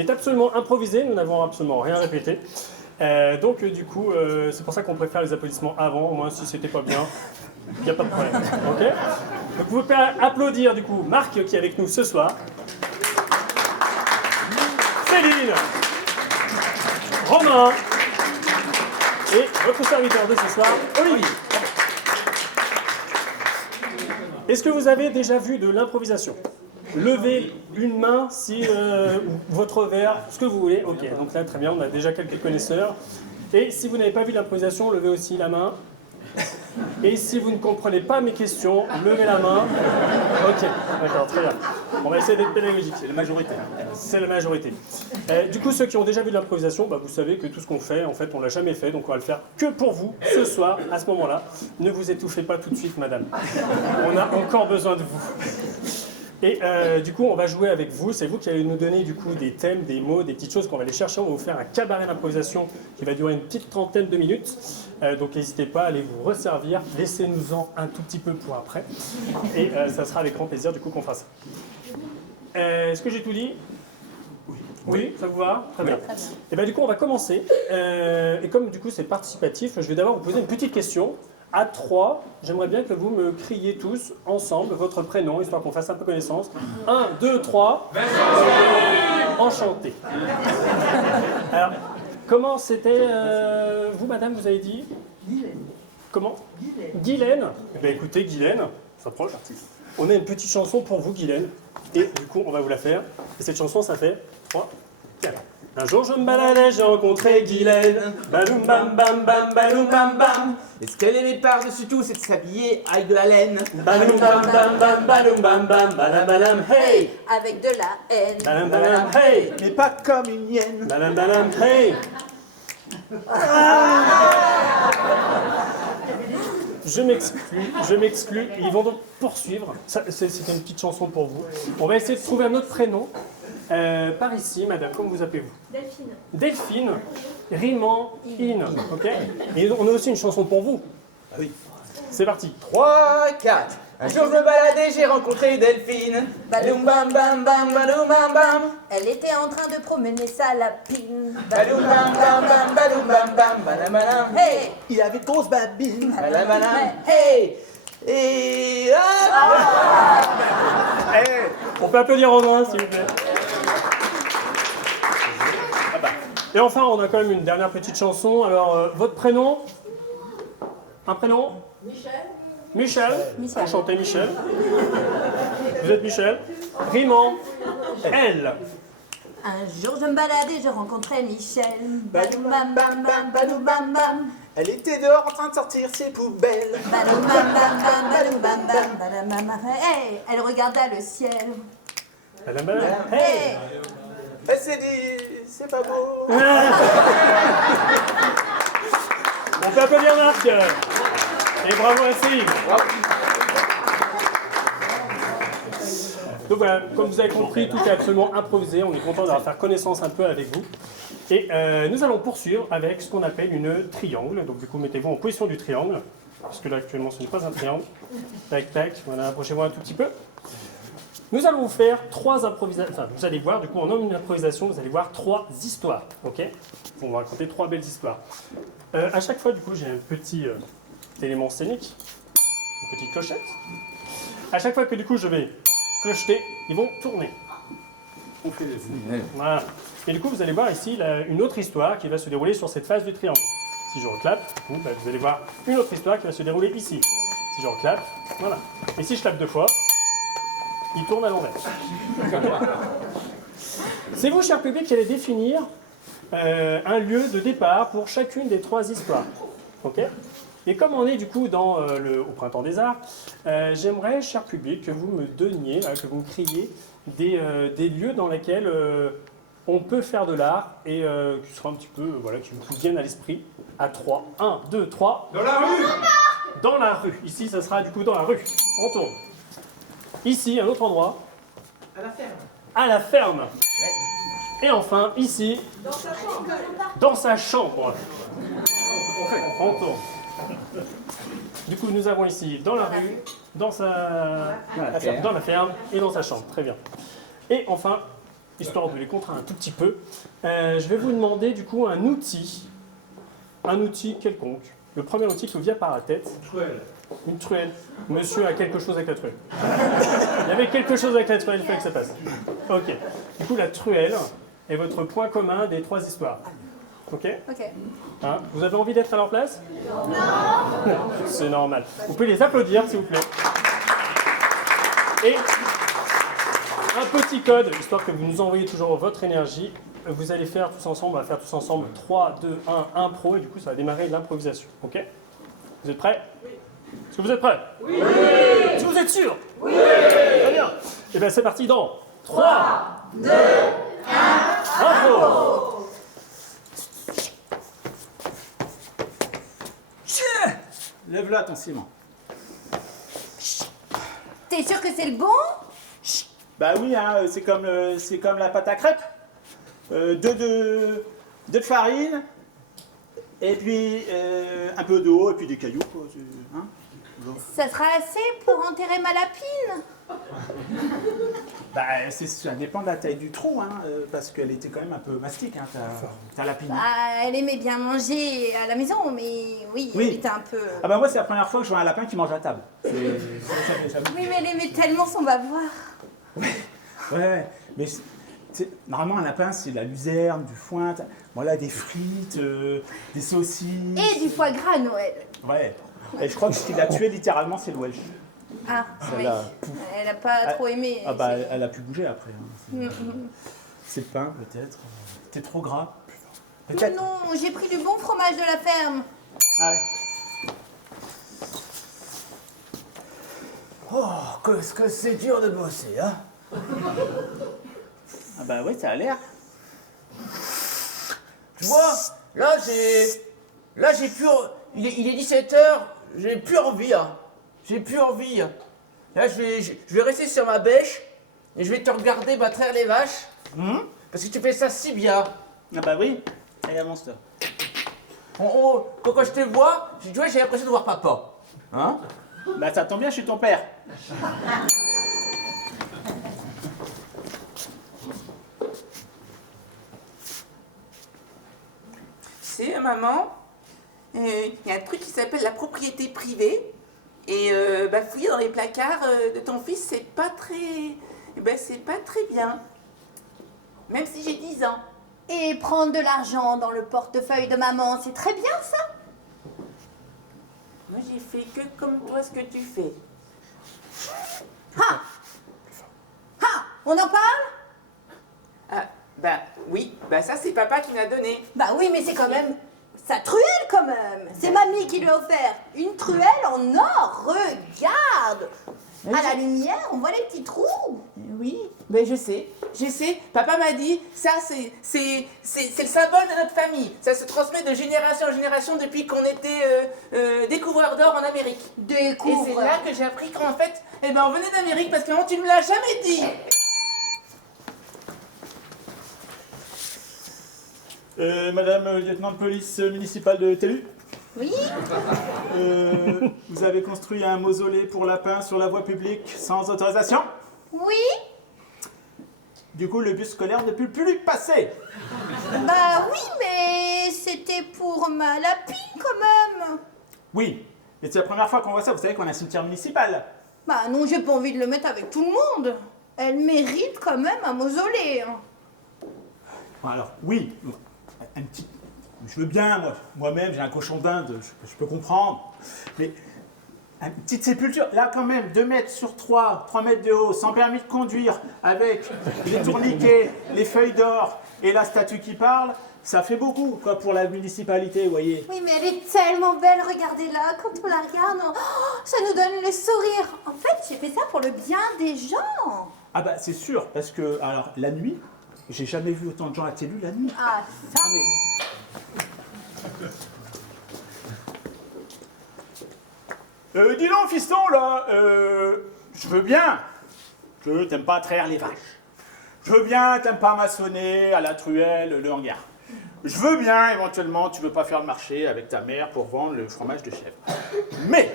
est absolument improvisé, nous n'avons absolument rien répété. Donc du coup, c'est pour ça qu'on préfère les applaudissements avant, au moins si c'était pas bien, il n'y a pas de problème. Okay, donc vous pouvez applaudir du coup Marc qui est avec nous ce soir, Céline, Romain et votre serviteur de ce soir, Olivier. Est-ce que vous avez déjà vu de l'improvisation? Levez une main si votre verre, ce que vous voulez. Ok, donc là très bien, on a déjà quelques connaisseurs. Et si vous n'avez pas vu l'improvisation, levez aussi la main. Et si vous ne comprenez pas mes questions, levez la main. Ok, d'accord, très bien. On va essayer d'être pédagogique. C'est la majorité. C'est la majorité. Du coup, ceux qui ont déjà vu de l'improvisation, vous savez que tout ce qu'on fait, en fait, on ne l'a jamais fait. Donc on va le faire que pour vous, ce soir, à ce moment-là. Ne vous étouffez pas tout de suite, madame. On a encore besoin de vous. Et du coup, on va jouer avec vous. C'est vous qui allez nous donner du coup des thèmes, des mots, des petites choses qu'on va aller chercher. On va vous faire un cabaret d'improvisation qui va durer une petite trentaine de minutes. Donc n'hésitez pas à aller vous resservir. Laissez-nous-en un tout petit peu pour après. Et ça sera avec grand plaisir du coup qu'on fera ça. Est-ce que j'ai tout dit? Oui, ça vous va? Très bien. Et bien du coup, on va commencer. Et comme du coup c'est participatif, je vais d'abord vous poser une petite question. À 3, j'aimerais bien que vous me criez tous ensemble votre prénom, histoire qu'on fasse un peu connaissance. 1, 2, 3. Enchanté. Alors, comment c'était, vous, madame, vous avez dit? Guylaine. Comment? Guylaine. Eh bien, écoutez, Guylaine, s'approche. On a une petite chanson pour vous, Guylaine. Et du coup, on va vous la faire. Et cette chanson, ça fait 3, 4. Un jour je me baladais, j'ai rencontré Guylaine. Baloum bam bam bam, baloum bam bam. Et ce qu'elle aimait par-dessus tout, c'est de s'habiller avec de la laine. Baloum bam bam bam, baloum bam bam, balam balam hey. Avec de la haine. Balam balam hey. Mais pas comme une hyène. Balam balam hey. Je m'exclus. Ils vont donc poursuivre. C'était une petite chanson pour vous. On va essayer de trouver un autre prénom. Par ici, madame, comment vous appelez-vous? Delphine. Delphine, rimant in. Ok. Et on a aussi une chanson pour vous. Ah oui. C'est parti. 3, 4. Un jour je me baladais, j'ai rencontré Delphine. Baloum bam bam bam, baloum bam bam. Elle était en train de promener sa lapine. Baloum bam bam bam, baloum bam bam, balam balam. Hey. Il avait de grosses babines. Balam balam. Hey. Et On peut applaudir Romain, s'il vous plaît. Et enfin, on a quand même une dernière petite chanson. Alors, votre prénom? Un prénom? Michel. Enchanté, Michel. Vous êtes Michel. Rimant. Elle. Un jour je me baladais, je rencontrais Michel. Baloum bam bam bam, baloum bam bam. elle était dehors en train de sortir ses poubelles. Baloum bam bam bam, baloum bam bam, baloum bam bam. Hey, elle regarda le ciel. Madame, madame. Hey. Hey. Elle s'est dit, c'est pas beau. On peut applaudir Marc. Et bravo à Céline. Donc voilà, comme vous avez compris, tout est absolument improvisé. On est content d'avoir fait connaissance un peu avec vous. Et nous allons poursuivre avec ce qu'on appelle une triangle. Donc du coup, mettez-vous en position du triangle. Parce que là, actuellement, ce n'est pas un triangle. Tac, tac. Voilà, approchez-vous un tout petit peu. Nous allons vous faire 3 improvisations. Enfin, vous allez voir, du coup, en une improvisation, vous allez voir 3 histoires. Ok? On va raconter 3 belles histoires. À chaque fois, du coup, j'ai un petit élément scénique, une petite clochette. À chaque fois que, du coup, je vais clocheter, ils vont tourner. On fait des fous. Voilà. Et du coup, vous allez voir ici une autre histoire qui va se dérouler sur cette face du triangle. Si je reclape, du coup, vous allez voir une autre histoire qui va se dérouler ici. Si je reclape, voilà. Et si je clape 2 fois, il tourne à l'envers. C'est vous, cher public, qui allez définir un lieu de départ pour chacune des 3 histoires. Ok? Et comme on est du coup au Printemps des Arts, j'aimerais, cher public, que vous me donniez, que vous me criez des lieux dans lesquels on peut faire de l'art et qui soient un petit peu, qui vous viennent à l'esprit. À 3. 1, 2, 3. Dans la rue. Dans la rue. Ici, ça sera du coup dans la rue. On tourne. Ici, un autre endroit. À la ferme. À la ferme. Et enfin, ici. Dans sa chambre. On tourne. Du coup, nous avons ici dans la rue, dans la ferme et dans sa chambre. Très bien. Et enfin, histoire de les contraindre un tout petit peu, je vais vous demander du coup un outil quelconque. Le premier outil qui vous vient par la tête. Une truelle. Monsieur a quelque chose avec la truelle. Il y avait quelque chose avec la truelle, il fallait que ça passe. Ok. Du coup, la truelle est votre point commun des 3 histoires. Ok. Ok. Hein, vous avez envie d'être à leur place? Non. C'est normal. Vous pouvez les applaudir, s'il vous plaît. Et un petit code, histoire que vous nous envoyez toujours votre énergie. Vous allez faire tous ensemble, on va faire tous ensemble 3, 2, 1, impro, et du coup ça va démarrer l'improvisation. Ok? Vous êtes prêts? Oui. Est-ce que vous êtes prêts? Oui. Est-ce que vous êtes sûrs? Oui. Très bien. Et bien c'est parti dans 3, 2, 1, impro. Lève là ton ciment. T'es sûr que c'est le bon? Bah oui, hein, c'est comme la pâte à crêpes. Deux de farine, et puis un peu d'eau, et puis des cailloux. Quoi, hein. Ça sera assez pour enterrer ma lapine? Bah, ça dépend de la taille du trou, hein, parce qu'elle était quand même un peu mastique, hein, ta lapine. Bah, elle aimait bien manger à la maison, mais oui, elle était un peu... Ah bah moi, c'est la première fois que je vois un lapin qui mange à table. Oui, mais elle aimait tellement son bavoir. Ouais, mais normalement, un lapin, c'est de la luzerne, du foin, voilà, des frites, des saucisses. Et du foie gras à Noël. Ouais, et je crois que ce qui l'a tué, littéralement, c'est le Welsh. Ah, oui. Elle n'a pas trop aimé. Ah bah, elle a pu bouger après. Hein. C'est le pain, peut-être. C'était trop gras. Peut-être. Non, j'ai pris du bon fromage de la ferme. Ah ouais. Oh, qu'est-ce que c'est dur de bosser, hein? Ah bah oui, ça a l'air. Tu vois, là j'ai plus... Il est 17h, j'ai plus envie, hein. J'ai plus envie. Là, je vais rester sur ma bêche et je vais te regarder traire les vaches. Parce que tu fais ça si bien. Ah bah oui, et un monstre. Quand je te vois, j'ai l'impression de voir papa. Hein? Bah ça tombe bien, je suis ton père. C'est maman, il y a un truc qui s'appelle la propriété privée. Et fouiller dans les placards de ton fils, c'est pas très bien. Même si j'ai 10 ans. Et prendre de l'argent dans le portefeuille de maman, c'est très bien ça? Moi, j'ai fait que comme toi ce que tu fais. Ah! Ah! On en parle? Ah, oui, ça c'est papa qui me l'a donné. Bah oui, mais c'est quand même sa truelle quand même. C'est mamie qui lui a offert une truelle en or. Regarde! À la lumière, on voit les petits trous. Oui, je sais. Papa m'a dit, ça c'est le symbole de notre famille. Ça se transmet de génération en génération depuis qu'on était découvreurs d'or en Amérique. Et c'est là que j'ai appris qu'en fait, on venait d'Amérique parce que maman, tu ne me l'as jamais dit. Madame lieutenant de police municipale de Tellu, Oui? vous avez construit un mausolée pour lapins sur la voie publique sans autorisation? Oui? Du coup, le bus scolaire ne peut plus passer. Bah oui, mais c'était pour ma lapine quand même. Oui, et c'est la première fois qu'on voit ça. Vous savez qu'on a un cimetière municipal. Bah non, j'ai pas envie de le mettre avec tout le monde. Elle mérite quand même un mausolée. Hein. Bon, alors, oui, un petit... Je veux bien, moi-même, j'ai un cochon d'Inde, je peux comprendre. Mais une petite sépulture, là quand même, 2 mètres sur 3 mètres de haut, sans permis de conduire, avec les tourniquets, les feuilles d'or et la statue qui parle, ça fait beaucoup, quoi, pour la municipalité, vous voyez. Oui, mais elle est tellement belle, regardez-la, quand on la regarde, ça nous donne le sourire. En fait, j'ai fait ça pour le bien des gens. Ah bah, c'est sûr, parce que, alors, la nuit, j'ai jamais vu autant de gens à Tellu la nuit. Ah, ça. Ah, mais... dis donc, fiston, là, je veux bien. Je t'aime pas traire les vaches. Je veux bien, t'aimes pas maçonner à la truelle, le hangar. Je veux bien, éventuellement, tu veux pas faire le marché avec ta mère pour vendre le fromage de chèvre. Mais,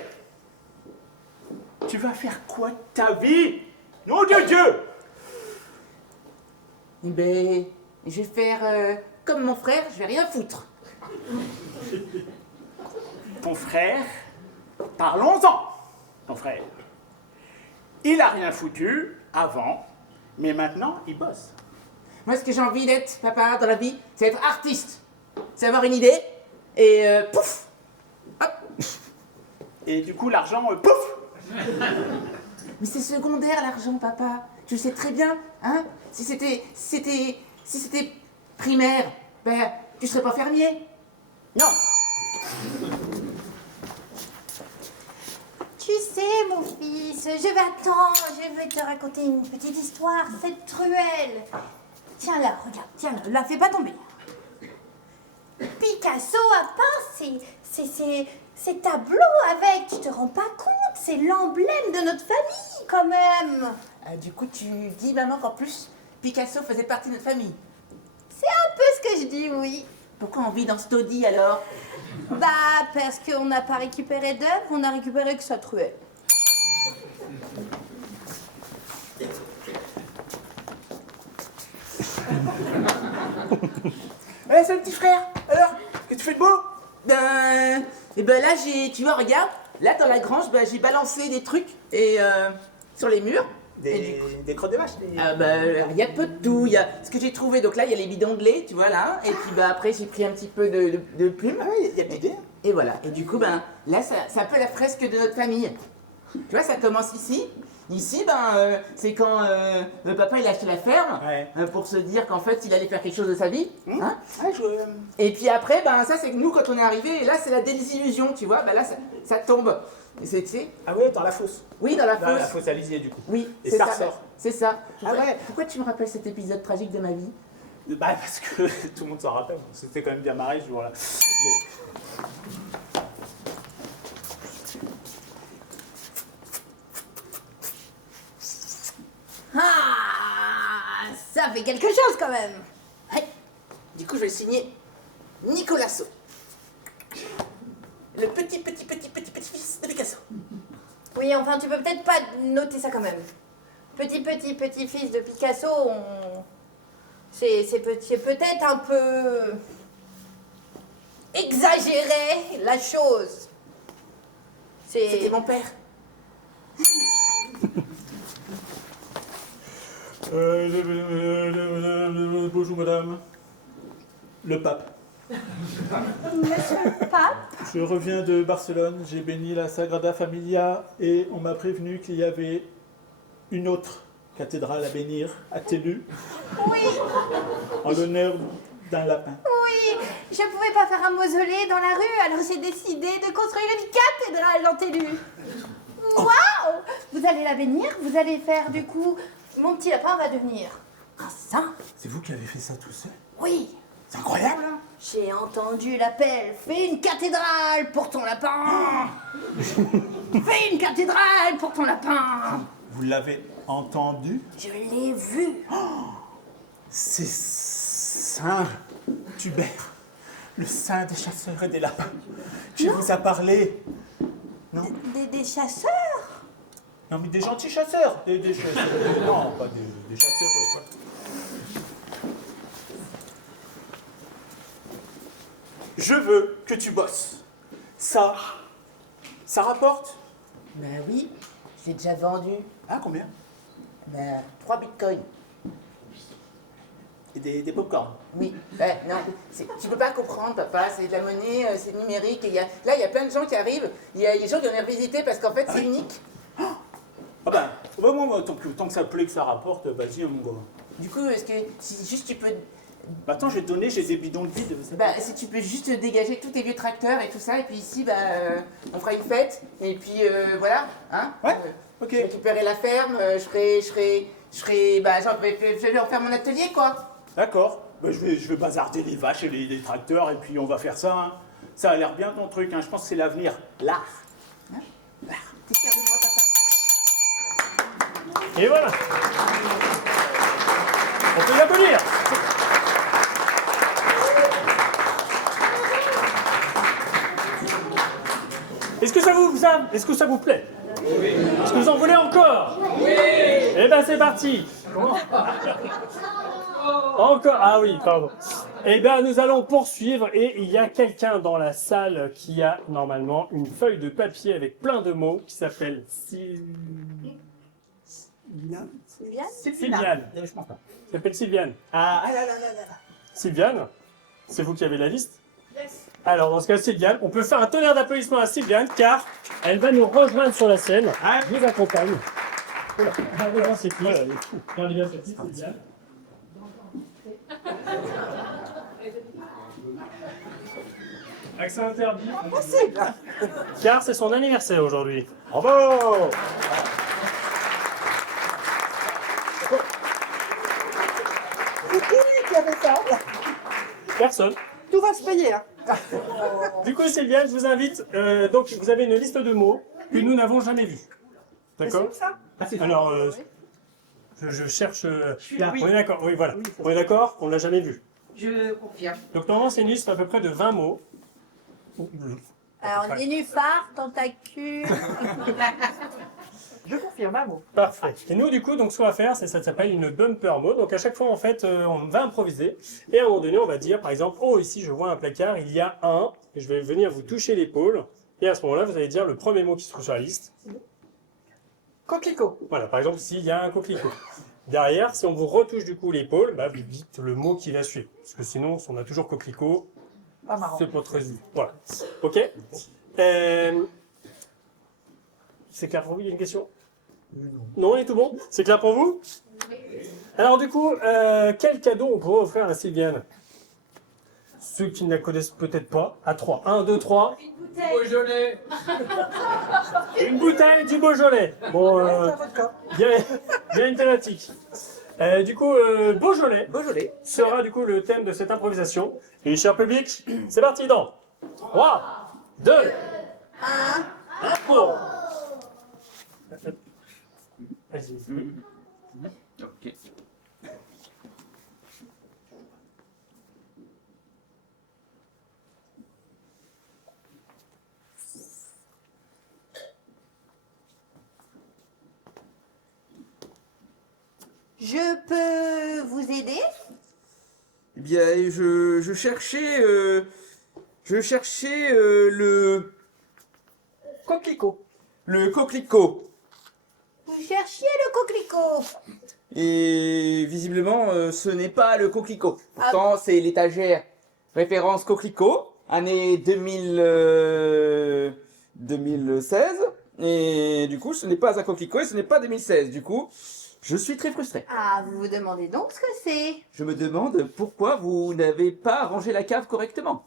tu vas faire quoi de ta vie? Nom de Dieu! Eh ben, je vais faire comme mon frère, je vais rien foutre. Ton frère, parlons-en. Ton frère, il a rien foutu avant, mais maintenant il bosse. Moi, ce que j'ai envie d'être, papa, dans la vie, c'est être artiste. C'est avoir une idée, et pouf, hop. Et du coup, l'argent, pouf. Mais c'est secondaire, l'argent, papa. Tu le sais très bien, hein. Si c'était primaire, ben, tu serais pas fermier. Non. Tu sais, mon fils, je vais te raconter une petite histoire, cette truelle. Tiens là, regarde, tiens là, la fais pas tomber. Picasso a peint ces tableaux avec, tu te rends pas compte, c'est l'emblème de notre famille quand même. Du coup, tu dis, maman, qu'en plus, Picasso faisait partie de notre famille. C'est un peu ce que je dis, oui. Pourquoi on vit dans ce taudis, alors? Bah, parce qu'on n'a pas récupéré d'œuvre, on a récupéré que sa truelle. Ouais, c'est le petit frère. Alors, qu'est-ce que tu fais de beau? Ben, et ben là, tu vois, regarde, là dans la grange, ben, j'ai balancé des trucs et sur les murs. Des crottes de vache. Ah ben, il y a peu de tout. Il y a ce que j'ai trouvé. Donc là, il y a les bidons de lait, tu vois là. Et puis ben, après, j'ai pris un petit peu de plumes. Ah oui, il y a l'idée. Et voilà. Et du coup, ben là, c'est un peu la fresque de notre famille. Tu vois, ça commence ici. Ici, ben, c'est quand le papa il a acheté la ferme pour se dire qu'en fait il allait faire quelque chose de sa vie. Hein. Et puis après, ben, ça c'est nous quand on est arrivé, et là c'est la désillusion, tu vois, ben là ça tombe. Et c'est, tu sais, Ah oui, dans la fosse. oui, dans la Dans la fosse. fosse à lisier, du coup. Oui, Et c'est ça ça. ressort. C'est ça. Ah ouais. Pourquoi tu me rappelles cet épisode tragique de ma vie? Bah, parce que tout le monde s'en rappelle. C'était quand même bien marré ce jour-là. Mais... Ah, ça fait quelque chose quand même. Ouais. Du coup, je vais le signer Nicolasso. Le petit-fils de Picasso. Oui, enfin, tu peux peut-être pas noter ça quand même. Petit-fils de Picasso, c'est peut-être un peu exagéré la chose. C'était mon père. Bonjour madame. Le pape. Monsieur le pape. Je reviens de Barcelone, j'ai béni la Sagrada Familia et on m'a prévenu qu'il y avait une autre cathédrale à bénir, à Télu, Oui, en l'honneur d'un lapin. oui, je pouvais pas faire un mausolée dans la rue, alors j'ai décidé de construire une cathédrale dans Télu. Waouh! Vous allez la bénir, vous allez faire du coup, mon petit lapin va devenir un saint. C'est vous qui avez fait ça tout seul? Oui, C'est incroyable, hein? j'ai entendu l'appel. Fais une cathédrale pour ton lapin. Fais une cathédrale pour ton lapin. Vous l'avez entendu? Je l'ai vu. C'est Saint Hubert, le saint des chasseurs et des lapins, qui vous a parlé. Non? Des chasseurs? Non, mais des gentils chasseurs. Des chasseurs. Non, pas des chasseurs. Quoi. Je veux que tu bosses. Ça rapporte? Ben oui, j'ai déjà vendu. Ah, combien? Ben, 3 bitcoins. Et des pop-corn. Oui, ben non, tu peux pas comprendre, papa, c'est de la monnaie, c'est numérique. Et là, il y a plein de gens qui arrivent, il y a des gens qui viennent visiter parce qu'en fait, c'est unique. Ah ben, moi, tant que ça plaît, que ça rapporte, vas-y, mon gars. Du coup, est-ce que si juste tu peux. Bah, attends, je vais te donner, j'ai des bidons de vide. Bah, si tu peux juste dégager tous tes vieux tracteurs et tout ça, et puis ici, bah, on fera une fête, et puis voilà, hein. Ouais, ok. Je récupérerai la ferme, je vais en faire mon atelier, quoi. D'accord. Bah, je vais bazarder les vaches et les tracteurs, et puis on va faire ça. Hein. Ça a l'air bien ton truc, hein. Je pense que c'est l'avenir. L'art. T'es fier de moi, papa? Et voilà. On peut y applaudir. Est-ce que ça vous plaît? Oui. Est-ce que vous en voulez encore? Oui. Eh ben c'est parti. Encore. Ah oui, pardon. Eh bien, nous allons poursuivre et il y a quelqu'un dans la salle qui a normalement une feuille de papier avec plein de mots qui s'appelle Sylviane. Sylviane. Je pense pas. S'appelle Sylviane. Ah là là là là là. Sylviane, c'est vous qui avez la liste? Alors, dans ce cas, Sylviane, on peut faire un tonnerre d'applaudissements à Sylviane car elle va nous rejoindre sur la scène. Je vous accompagne. Oula, c'est qui là, elle est fou. Regardez bien cette petite Sylviane. Accent interdit. Car c'est son anniversaire aujourd'hui. Bravo! Qui avait ça? Personne. Tout va se payer. Hein. Du coup, Sylviane, je vous invite. Donc, vous avez une liste de mots que nous n'avons jamais vus. D'accord? C'est ça? Alors, je cherche. là. On est d'accord, oui, voilà. On est d'accord, on l'a jamais vu. Je confirme. Donc, normalement, c'est une liste à peu près de 20 mots. Alors, nénuphar, tentacule. Je confirme, un mot. Parfait. Et nous, du coup, donc, ce qu'on va faire, c'est ça s'appelle une bumper mot. Donc, à chaque fois, en fait, on va improviser. Et à un moment donné, on va dire, par exemple, oh, ici, je vois un placard, il y a un. Et je vais venir vous toucher l'épaule. Et à ce moment-là, vous allez dire le premier mot qui se trouve sur la liste. Coquelicot. Voilà, par exemple, s'il y a un coquelicot. Derrière, si on vous retouche du coup l'épaule, bah, vous dites le mot qui va suivre. Parce que sinon, si on a toujours coquelicot, Pas marrant. c'est pas très utile. Voilà. Ok. C'est clair pour vous? Il y a une question? Non, il est tout bon? C'est clair pour vous? Alors du coup, quel cadeau on pourrait offrir à Sylviane? Ceux qui ne la connaissent peut-être pas, à 3. 1, 2, 3. Beaujolais. Une bouteille du Beaujolais. Bon, C'est un vodka. bien une thématique. Du coup, Beaujolais Beaujolais. sera du coup le thème de cette improvisation. Et cher public, c'est parti dans 3, 2, 1 pour. Vas-y. Ok. Je peux vous aider? Eh bien, je cherchais le Coquelicot. coquelicot. Vous cherchiez le coquelicot. Et visiblement, ce n'est pas le coquelicot. Pourtant, c'est l'étagère référence coquelicot, année 2016. Et du coup, ce n'est pas un coquelicot et ce n'est pas 2016. Du coup, je suis très frustré. Ah, vous vous demandez donc ce que c'est? Je me demande pourquoi vous n'avez pas rangé la cave correctement.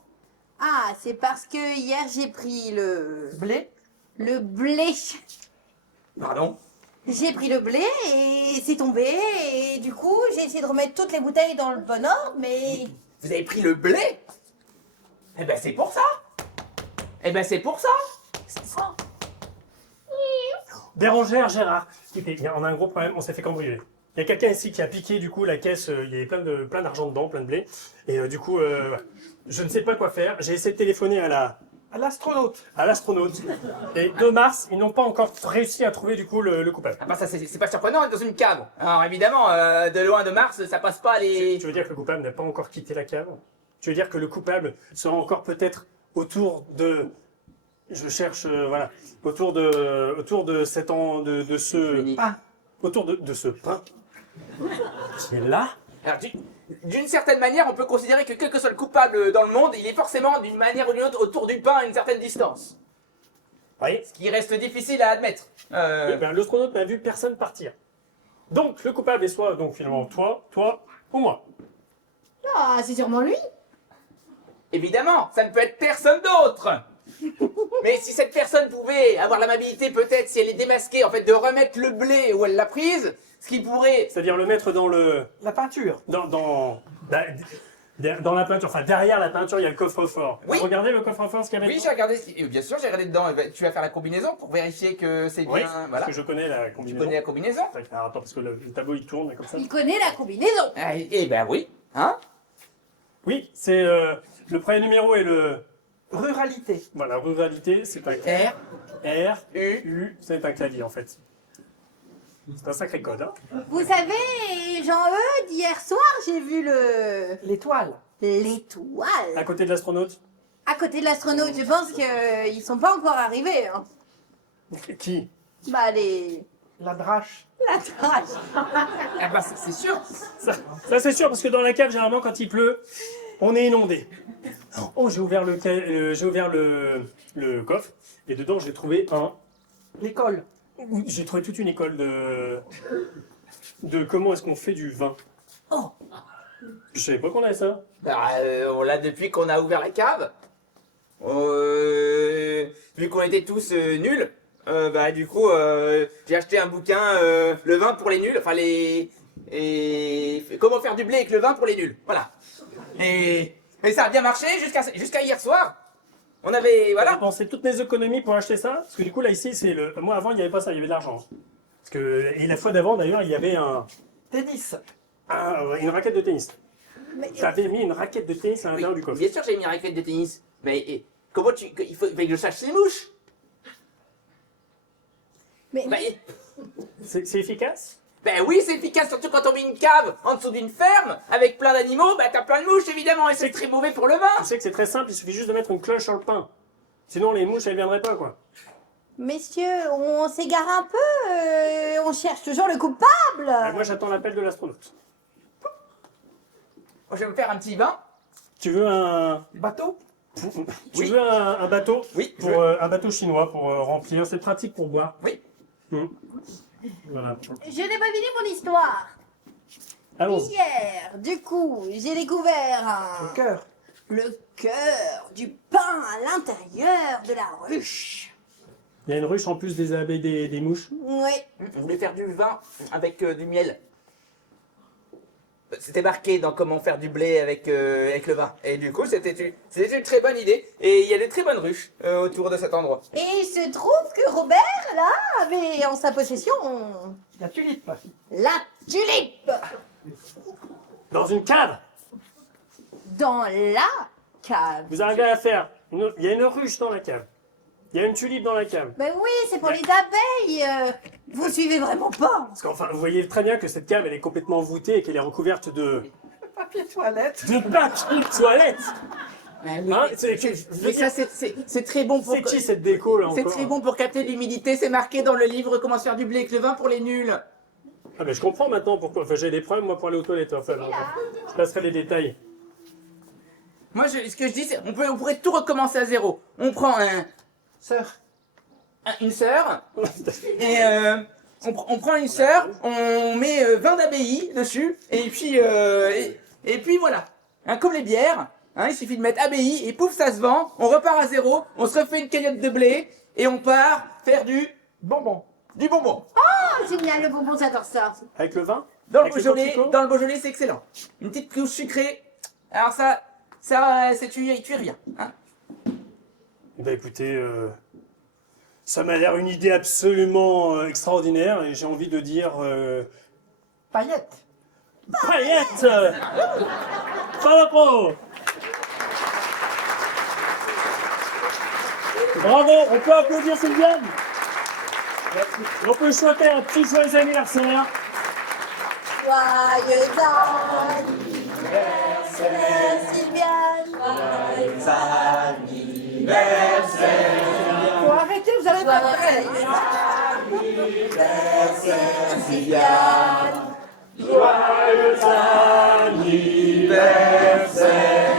Ah, c'est parce que hier j'ai pris Blé. le blé. Pardon? J'ai pris le blé et c'est tombé et du coup j'ai essayé de remettre toutes les bouteilles dans le bon ordre mais... Vous avez pris le blé? Eh ben c'est pour ça. Eh ben c'est pour ça. Bérangère, Gérard. Écoutez, on a un gros problème, on s'est fait cambrioler. Il y a quelqu'un ici qui a piqué du coup la caisse, il y avait plein d'argent dedans, plein de blé. Et du coup, voilà. Je ne sais pas quoi faire. J'ai essayé de téléphoner à L'astronaute. l'astronaute. Et de Mars, ils n'ont pas encore réussi à trouver du coup le coupable. Ah bah ça c'est pas surprenant, on est dans une cave. Alors évidemment, de loin de Mars, ça passe pas les... Tu veux dire que le coupable n'a pas encore quitté la cave? Tu veux dire que le coupable sera encore peut-être autour de... Je cherche, voilà, autour de cet an, de ce... Pain. Autour de ce pain qui est là. Alors, d'une certaine manière, on peut considérer que quel que soit le coupable dans le monde, il est forcément d'une manière ou d'une autre autour du pain à une certaine distance. Oui. Ce qui reste difficile à admettre. Eh ben, l'astronaute n'a vu personne partir. Donc, le coupable est soit, donc finalement, toi ou moi. Ah, c'est sûrement lui. Évidemment, ça ne peut être personne d'autre. Mais si cette personne pouvait avoir l'amabilité, peut-être, si elle est démasquée, en fait, de remettre le blé où elle l'a prise, ce qui pourrait... C'est-à-dire le mettre dans le... La peinture. Dans la peinture, enfin derrière la peinture, il y a le coffre-fort. Oui. Regardez le coffre-fort, ce qu'il y avait Oui, dedans. j'ai regardé, bien sûr, j'ai regardé dedans. Tu vas faire la combinaison pour vérifier que c'est bien... Oui, voilà. parce que je connais la Tu combinaison. connais la combinaison? Alors, attends, parce que le tableau il tourne comme ça. Il connaît la combinaison. Ah, eh ben oui. Hein? Oui, c'est le premier numéro est le... Ruralité. Voilà, ruralité, c'est un clavier. R, R, U, U, c'est un clavier en fait. C'est un sacré code, hein. Vous savez, Jean-Eudes, hier soir, j'ai vu L'étoile. l'étoile. À côté de l'astronaute. À côté de l'astronaute, je pense qu'ils sont pas encore arrivés. Hein. Qui? Bah, les... La drache. La drache. Ah bah c'est sûr. Ça c'est sûr, parce que dans la cave, généralement, quand il pleut, on est inondé. Oh, j'ai ouvert le coffre, et dedans, j'ai trouvé L'école. J'ai trouvé toute une école de comment est-ce qu'on fait du vin. Oh. Je savais pas qu'on avait ça. Bah, on l'a depuis qu'on a ouvert la cave. Vu qu'on était tous nuls, bah du coup, j'ai acheté un bouquin, le vin pour les nuls, enfin comment faire du blé avec le vin pour les nuls. Voilà. Et ça a bien marché jusqu'à hier soir. On avait, J'ai voilà. dépensé toutes mes économies pour acheter ça, parce que du coup là ici c'est le. Moi avant il n'y avait pas ça, il y avait de l'argent. Parce que et la fois d'avant d'ailleurs il y avait Tennis. une raquette de tennis. Mais, T'avais mis une raquette de tennis à Oui, l'intérieur du coffre. bien sûr, j'ai mis un raquette de tennis. Mais comment il faut que je sache les mouches. mais, Bah, C'est efficace? Ben oui, c'est efficace, surtout quand on met une cave en dessous d'une ferme avec plein d'animaux, bah t'as plein de mouches évidemment, et c'est très mauvais pour le Tu vin. sais que c'est très simple, il suffit juste de mettre une cloche sur le pain. Sinon les mouches elles viendraient pas quoi. messieurs, on s'égare un peu. On cherche toujours le coupable. Moi j'attends l'appel de l'astronaute. Je vais me faire un petit vin. Tu veux un. Bateau. Tu Oui. veux un bateau? Oui, Pour, un bateau chinois pour remplir, c'est pratique pour boire. Oui. Voilà. Je n'ai pas fini mon histoire. Allons-y. Hier, du coup, j'ai découvert Le cœur. le cœur du pain à l'intérieur de la ruche. Il y a une ruche en plus des abeilles des mouches. Oui. On voulait faire du vin avec du miel. C'était marqué dans comment faire du blé avec le vin. Et du coup, c'était une très bonne idée. Et il y a des très bonnes ruches autour de cet endroit. Et il se trouve que Robert, là, avait en sa possession La tulipe. la tulipe Dans une cave. dans la cave. Vous arrivez à faire. Il y a une ruche dans la cave. Il y a une tulipe dans la cave. Ben oui, c'est pour les abeilles. Vous suivez vraiment pas. Parce qu'enfin, vous voyez très bien que cette cave, elle est complètement voûtée et qu'elle est recouverte de Papier toilette. papier de toilette. Hein, Mais ça c'est très bon pour. c'est qui cette déco là C'est encore? très bon pour capter l'humidité, c'est marqué dans le livre comment se faire du blé avec le vin pour les nuls. Ah ben je comprends maintenant pourquoi. Enfin j'ai des problèmes moi pour aller aux toilettes. Enfin, donc, je passerai les détails. Moi ce que je dis c'est on pourrait tout recommencer à zéro. On prend Sœur. une sœur et on prend une sœur, on met 20 d'abbayes dessus et puis voilà. Hein, comme les bières, hein, il suffit de mettre abbaye et pouf ça se vend, on repart à zéro, on se refait une cagnotte de blé et on part faire du Bonbon. bonbon. Oh, génial, le bonbon, j'adore ça. Avec le vin? Dans le Avec le Beaujolais, coquelicot c'est excellent. Une petite touche sucrée. Alors ça c'est tu y reviens. Hein. Eh ben écoutez, ça m'a l'air une idée absolument extraordinaire et j'ai envie de dire Paillette. paillettes. Bravo. Bravo, on peut applaudir Sylviane. Et on peut souhaiter un petit joyeux anniversaire. Joyeux anniversaire, Sylviane. Faut arrêter, vous avez pas de règle. Anniversaire, Sylviane. Joyeux anniversaire.